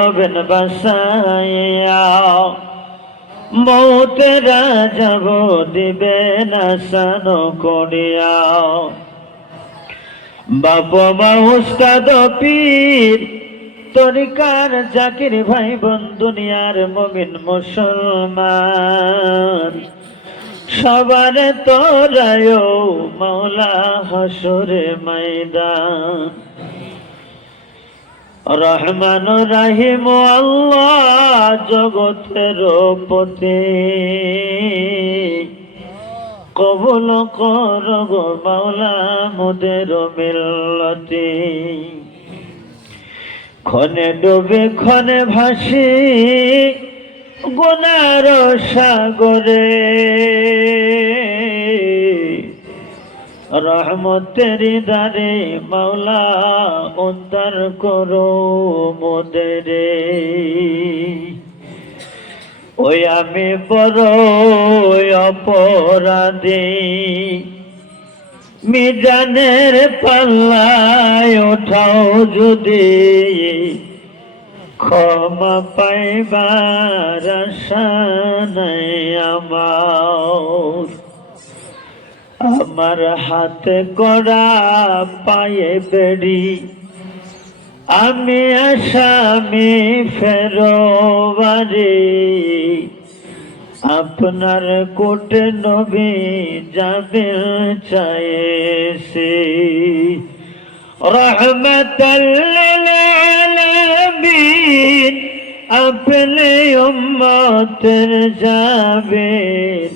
হবেন বাসাইয়া মৌতেরা যাব দিবে না সানো করিয়া। বাপ মা উস্তাদ পীর তরিকার জাকির ভাই বোন দুনিয়ার মুমিন মুসলমান সবার তোরায় মাওলা হাসরে ময়দান। রহমান রাহিম আল্লাহ জগতের পতি কবুল কর গো মাওলা মোদের মিল্লতি। ক্ষণে ডুবে ক্ষণে ভাসি গুনার সাগরে রহমতের দারে মাওলা উদ্ধার করো মোদেরে। ওই আমি বড় অপরাধী মিজানের পাল্লায় ওঠাও যদি ক্ষমা পাইবার আশা নাই আমার হাতে গড়া পায়ে বেড়ি আমি আসামি ফেরবারে আপনার কোটে নবী যাবে চাইছে রহমতাল লিল আলামিন আপনি উম্মতের যাবেন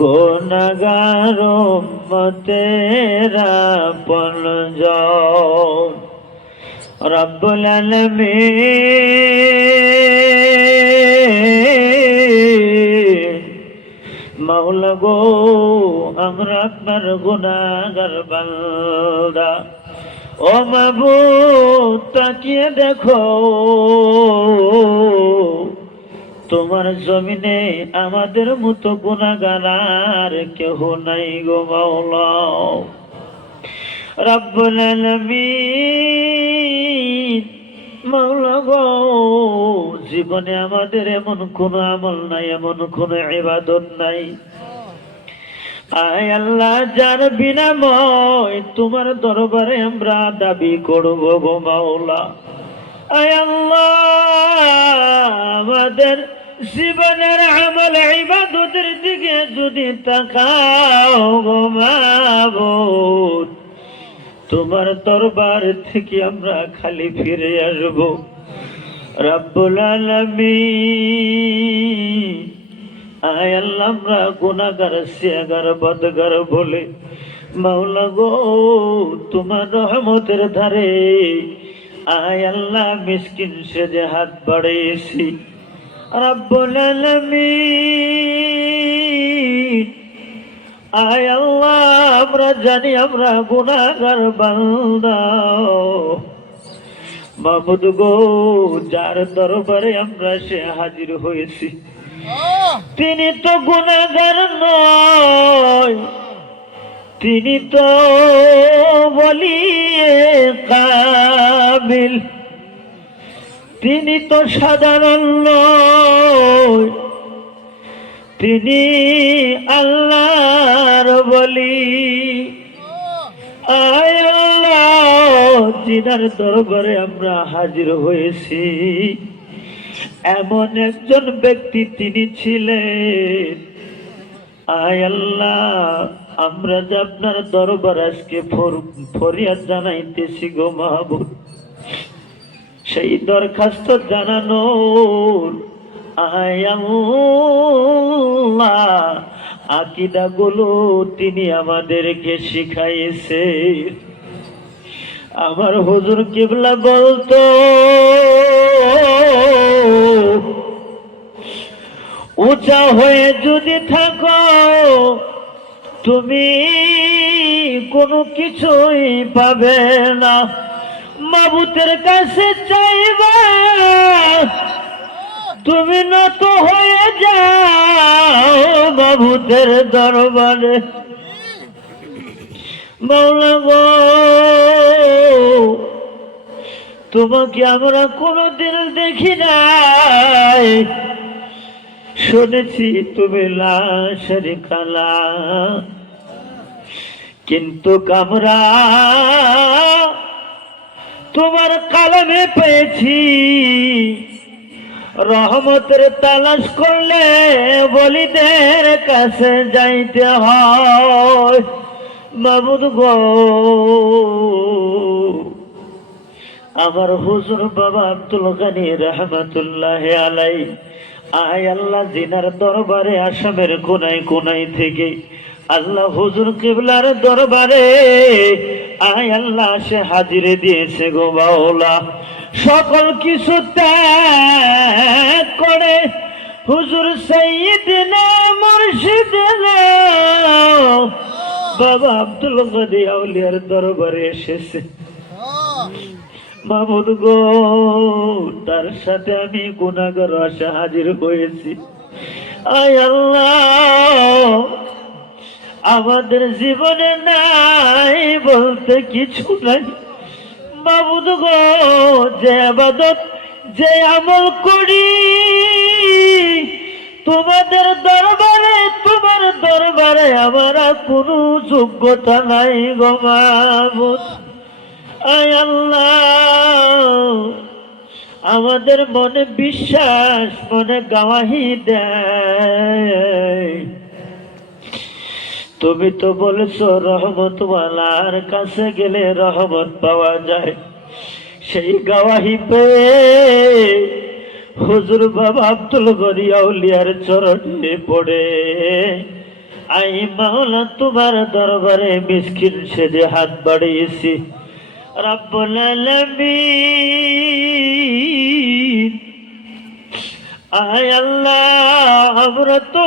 গুনাহগার উম্মতেরা পঞ্জন রব্বুল আলামিন মাওলা গো আমরা আপনার গুনাহগার বান্দা ও মাবুদ তাকিয়ে দেখো তোমার জমিনে আমাদের মতো গুনাহগার আর কেহ নাই গো মাওলা রব্বুল আলামিন। মাওলা গো জীবনে আমাদের এমন কোন আমল নাই, এমন কোন ইবাদত নাই আয় আল্লাহ যার বিনাময় তোমার দরবারে আমরা দাবি করব গো মাওলা। আয় আল্লাহ আমাদের জীবনের আমল ইবাদতের দিকে যদি তাকাও গো মাবুদ তোমার দরবার থেকে আমরা খালি ফিরে আসব রব্বুল আলামিন। আয় আল্লাহ আমরা গুনাহগার সিয়াগার বদগার বলে মাওলা গো তোমার রহমতের ধারে আয় আল্লাহ মিসকিন সেজে হাত বাড়িয়েছি রব্বুল আলামিন। আয় আল্লাহ আমরা জানি আমরা গুনাহগার বান্দা মাবুদ গো যার দরবারে আমরা সে হাজির হয়েছি তিনি তো গুনাহগার নয়, তিনি তো ওলিয়ে কামিল, তিনি তো সাধারণ নয়, তিনি আল্লাহর বলি। আয় আল্লাহ যিনার দরবারে আমরা হাজির হয়েছি এমন একজন ব্যক্তি তিনি ছিলেন। আয় আল্লাহ আমরা যে আপনার দরবার আজকে ফরিয়াদ জানাইতেছি গো মাহবুব সেই দরখাস্ত জানানোর আয় আল্লাহ আকীদা গুলো তিনি আমাদেরকে শিখাইছে। আমার হুজুর কিবলা বলতো উঁচা হয়ে যদি থাকো তুমি কোনো কিছুই পাবে না, মাবুতের কাছে চাইবা তুমি নত হয়ে যাও মাবুতের দরবারে। মাওলা গো তোমাকে আমরা কোনোদিন দেখি নাই, শুনেছি তুমি লাশের কালা, কিন্তু আমরা তোমার কালামে পেয়েছি রহমতের তালাশ করলে বলিদের কাছে যাইতে হয়। মাবুদ গো, আমার হুজুর বাবা আব্দুল গনি রহমতুল্লাহ আলাই, আয় আল্লাহ জিনার দরবারে আসামের কোনায় কোনায় থেকে আল্লাহ হুজুর কিবলার দরবারে আয় আল্লাহ সে হাজিরে দিয়েছে গো বাউলা। সকল কিছু ত্যাগ করে হুজুর সাইয়্যিদিনা মুর্শিদিনা বাবা আব্দুল গনি আউলিয়ার দরবারে এসেছে। মাহমুদ গো, তার সাথে আমি গুনাহগার আশা হাজির হয়েছি। আয় আল্লাহ, আমাদের জীবনে নাই বলতে কিছু নাই। মাহমুদ গো, যে ইবাদত যে আমল করি তোমাদের দরবারে, তোমার দরবারে আমার কোনো যোগ্যতা নাই গো মাহমুদ। আয় আল্লাহ, আমাদের মনে বিশ্বাস, মনে গাওয়াহি দেয়। তুমি তো বলেছো রহমত ওয়ালার কাছে গেলে রহমত পাওয়া যায়। সেই গাওয়াহি পেয়ে হুজুর বাবা আব্দুল গনি আউলিয়ার চরণে পড়ে আই মাওলা তোমার দরবারে মিসকিন সেজে হাত বাড়িয়েছি। রব্বুল আলামিন, আয় আল্লাহ, আমরা তো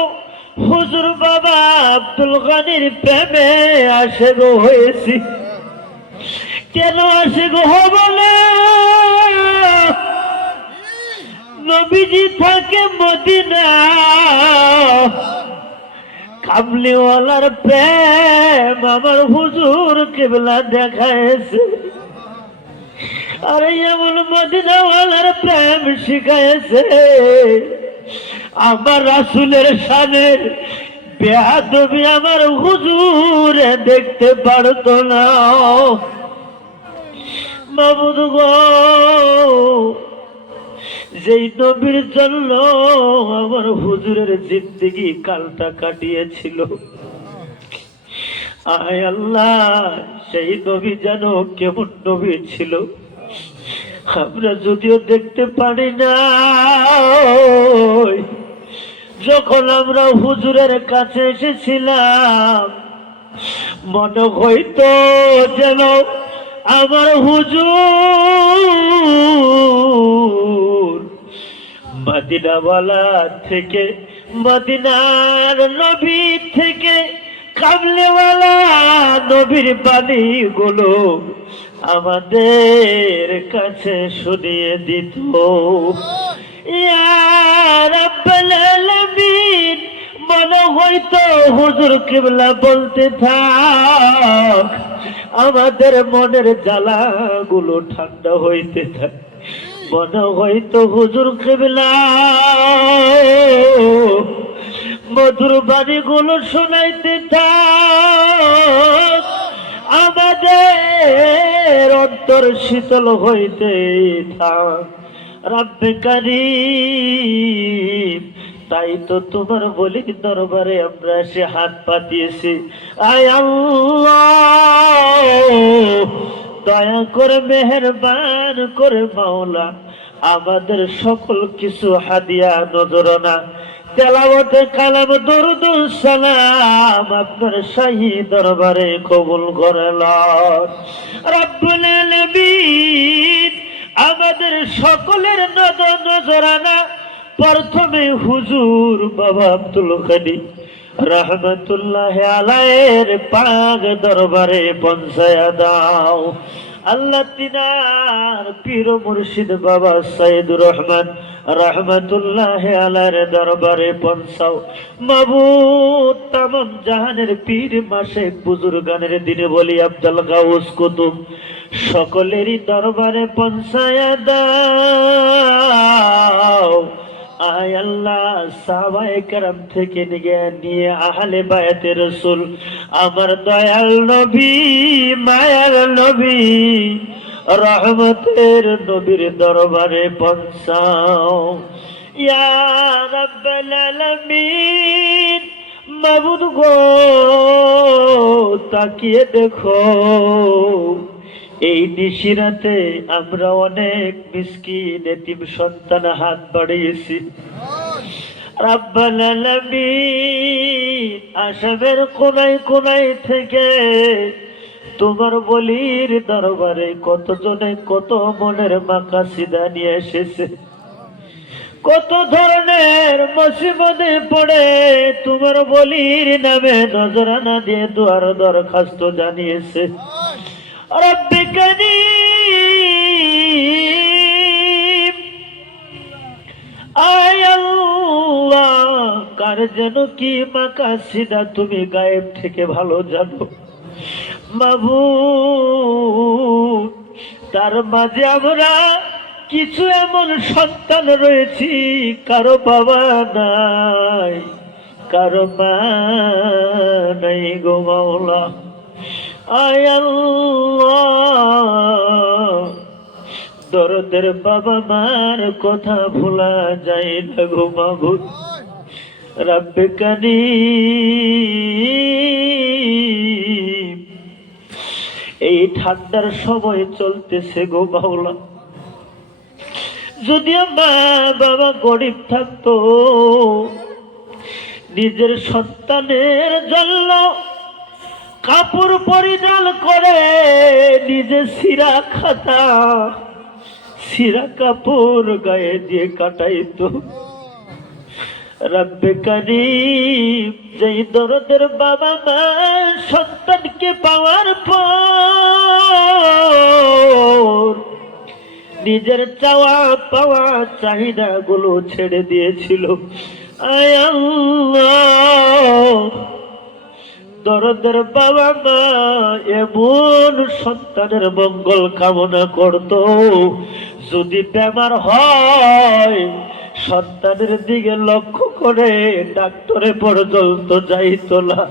হুজুর বাবা আব্দুল গনির প্রেমে আশিক হয়েছি। কেন আশিক হব না? নবীজি থাকে মদিনা, কামলিওয়ালার প্রেম আমার হুজুর কিবলা দেখাইছে। আরে এমন মদিনাওয়ালার প্রেম শিখাইছে আমার রাসূলের শানের বেয়াদবি আমার হুজুরে দেখতে পারতো না। মাবুদ গো, যেই নবীর জন্য আমার হুজুরের জিন্দেগি কালটা কাটিয়েছিল, আয় আল্লাহ, সেই নবী যেন কেমন নবী ছিল আমরা যদিও দেখতে পারি না। যখন আমরা হুজুরের কাছে এসেছিলাম মনে হইতো যেন আমার হুজুর মদিনাওয়ালা থেকে, মদিনার নবী থেকে কামলেওয়ালা নবীর বাণী গুলো আমাদের কাছে শুনিয়ে দিত। ইয়া রাব্বাল আলামিন, মনে হইতো হুজুর কিবলা বলতে থাক, আমাদের মনের জ্বালা গুলো ঠান্ডা হইতে থাক। মনে হইতো হুজুর কিবলা মধুর বাণী গুলো শোনাইতে থাক, আমাদের অন্তর শীতল হইতে থাক। রব্বে কারীম, তাই তো তোমার বলি দরবারে আমরা সে হাত পাতিয়েছি। আয় আল্লাহ, দয়া করে মেহেরবান করে মাওলা আমাদের সকল কিছু হাদিয়া নজরানা তেলাওয়াতে কালাম দরুদ সালাম আপনার শাহী দরবারে কবুল করে লন। রব্বুল আলামিন, আমাদের সকলের নজরানা প্রথমে হুজুর বাবা আব্দুল গনি রহমতুল্লাহ আলাইহির পাক দরবারে পৌঁছায়া দাও। আল্লাহ তিনার পীর মুর্শিদ বাবা সাইদুর রহমান রহমতুল্লাহ আলাইহির দরবারে পৌঁছাও। মাবুদ তামাম জাহানের পীর মাশায়েখ বুজুর্গানের দিনে বলি আব্দুল গাউস কুতুব সকলেরই দরবারে পৌঁছায়া দাও। আয় আল্লাহ, সাহাবায়ে কেরাম থেকে নিয়ে আহলে বায়াতে রাসূল, আমার দয়াল নবী, মায়ার নবী, রহমতের নবীর দরবারে পৌঁছাও। ইয়া রাব্বাল আলামিন, মাবুদ গো, তাকিয়ে দেখো এই নিশিরাতে আমরা অনেক মিসকিন এতিম সন্তান হাত বাড়িয়েছি। রাব্বাল আলামিন, আসামের কোনায় কোনায় থেকে তোমার বলির দরবারে কতজনে কত মনের মাকাসিদা নিয়ে এসেছে, কত ধরনের মুসিবতে পড়ে তোমার বলির নামে নজরানা দিয়ে দুয়ার দরখাস্ত জানিয়েছে। রব্বে কারীম, আয় আল্লাহ, কার যেন কি মাকাসিদা তুমি গায়েব থেকে ভালো জানো। মাবুদ, তার মাঝে আমরা কিছু এমন সন্তান রয়েছি কারো বাবা নাই, কারো মা নাই গো মাওলা। আয় আল্লাহ, দরদের বাবা মার কথা ভোলা যায় না গো মাবুদ। রব্বে কারীম, এই ঠান্ডার সময় চলতেছে গো মাওলা, যদিও মা বাবা গরিব থাকতো, নিজের সন্তানের জন্য কাপড় পরিধান করে নিজে সিরা খাতা, সিরা কাপড় গায়ে দিয়ে কাটাইতো। রব্বে কারীম, যেই দরদের বাবা মা সন্তানকে পাওয়ার পর নিজের চাওয়া পাওয়া চাহিদা গুলো ছেড়ে দিয়েছিল। আয় আল্লাহ, দরদের বাবা মা এমন সন্তানের মঙ্গল কামনা করত, যদি বেমার হয় সন্তানের দিকে লক্ষ্য করে ডাক্তারে পর্যন্ত যাইত না।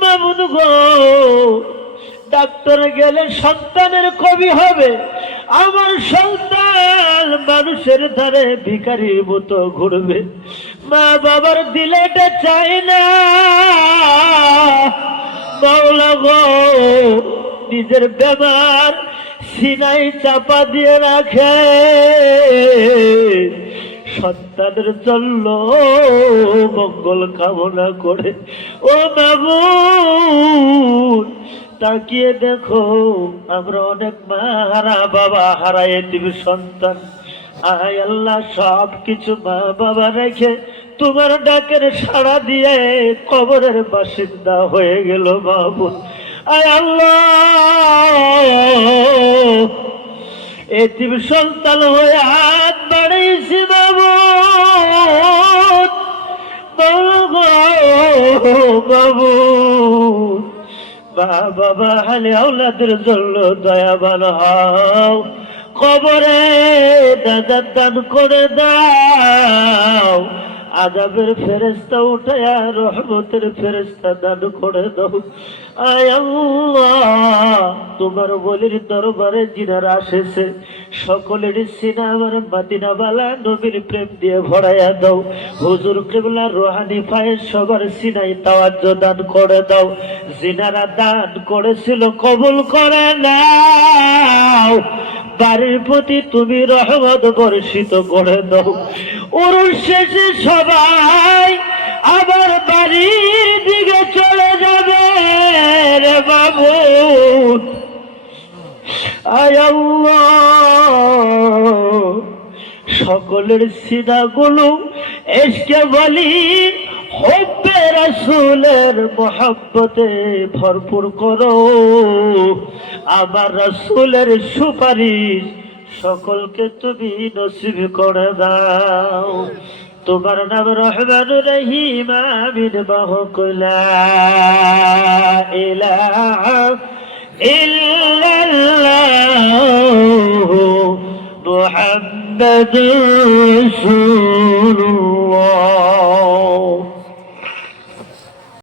মামুন গো, ডাক্তারে গেলে সন্তানের কবি হবে, আমার সন্তান মানুষের ধারে ভিখারির মতো ঘুরবে। মা বাবার দিলে এটা চাই না মাওলা গো, নিজের বেমার সিনাই চাপা দিয়ে রাখে, সন্তানের জন্য মঙ্গল কামনা করে। ও মাবুদ, তাকিয়ে দেখো আমরা অনেক মা হারা বাবা হারা এতিম সন্তান। আয় আল্লাহ, সব কিছু মা বাবা রেখে তোমার ডাকের সাড়া দিয়ে কবরের বাসিন্দা হয়ে গেল মাবুদ। আয় আল্লাহ, এতিম সন্তান হয়ে হাত বাড়িয়েছি মাবুদ, মাবুদ, মা বাবা হালে আওলাদের জন্য দয়াবান হও, কবরে দাদা দান করে দাও, আযাবের ফেরেশতা উঠায়া রহমতের ফেরেশতা দান করে দাও। আয় আল্লাহ, তোমার বলির দরবারে যিনারা আসেছে সকলের সিনা আমার মদিনাওয়ালা নবীর প্রেম দিয়ে ভরাইয়া দাও। হুজুর কিবলার রুহানি ফায়েজ সবার সিনাই তাওয়াজ্জুহ দান করে দাও। যিনারা দান করেছিল কবুল করে নাও, বাড়ির প্রতি তুমি রহমত বর্ষিত করে দাও। উরুস শেষে সবাই আবার বাড়ির দিকে চলে যাবে রে মাবুদ। আয় আল্লাহ, সকলের সিনাগুলো এসকে বলি হুব্বে রাসূলের মহব্বতে ভরপুর করো। আমার রাসূলের সুপারিশ সকলকে তুমি নসিব করে দাও। তোমার নাম রহমান রহিম, আমিন বাহক লা ইলাহা ইল্লাল্লাহু মুহাম্মাদুর রাসূলুল্লাহ।